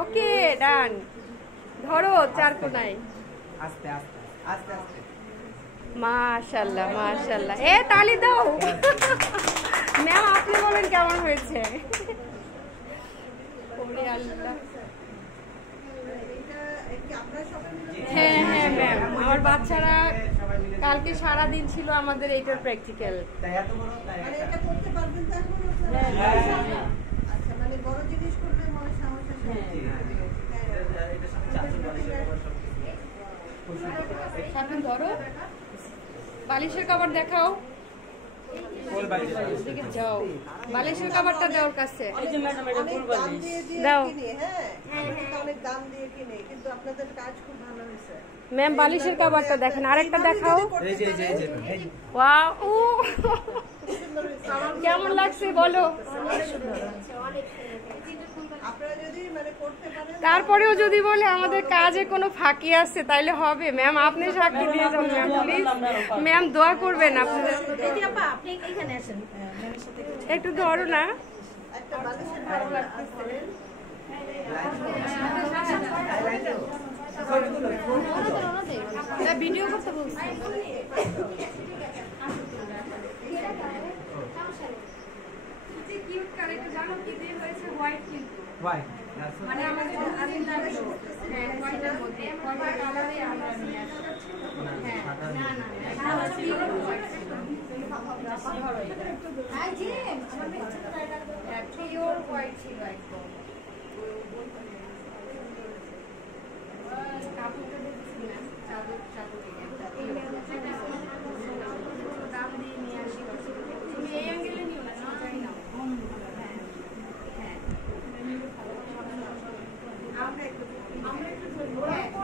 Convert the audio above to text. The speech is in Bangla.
ওকে ডান। ধরো চার কোনায়। আস্তে আস্তে আস্তে আস্তে। মাশাআল্লাহ মাশাআল্লাহ। এ তালি দাও। ম্যাম আপনি বলেন কেমন হয়েছে? ওরে আল্লাহ। হ্যাঁ হ্যাঁ ম্যাম, আমার বাচ্চারা কালকে সারা দিন ছিল আমাদের এইটার প্র্যাকটিক্যাল। তাই এত বড় তাই মানে এটা করতে পারবেন তো এখন? আচ্ছা, মানে বড় জিনিস করলে মনে সমস্যা হয়। এটা সাথে চাদর সাথে ধরো। বালিশের কভার দেখাও। কোল বালিশ দিকে যাও। বালিশের কভারটা দেওয়ার কাছে অনেক দাম দিয়ে দাও। কিনে, অনেক দাম দিয়ে কিনে, কিন্তু আপনাদের কাজ খুব ভালো হয়েছে। ম্যাম বালিশের কভারটা দেখেন, আরেকটা দেখাও। এই যে ওয়াও, কেমন লাগছে বলো? আপনারা যদি মানে করতে পারেন, তারপরেও যদি বলে আমাদের কাজে কোনো ফাঁকি আছে তাইলে হবে। ম্যাম আপনি সাক্ষী দিয়ে যান ম্যাম, প্লিজ ম্যাম দোয়া করবেন আপনাদের। একটু ধরো না। একটা বালিশের ভালো লাগতেছে। ভিডিও করতে বলছি। কিউট কার, এটা জানো কি দিয়ে হয়েছে? হোয়াইট কিন্তু ওয়াই মানে আমাদের আদিন লাগে। হ্যাঁ হোয়াইটের মধ্যে হোয়াইট কালারে আমরা নিয়ে আসি। হ্যাঁ না না এটা হচ্ছে পিওর হোয়াইট ছিল একদম। কাপড়টা দেখছি না, চাদর চাদর দাম দিয়ে নিয়ে আসি। তুমি এই অ্যাঙ্গেলে নিও না, চাই না। আমরা একটু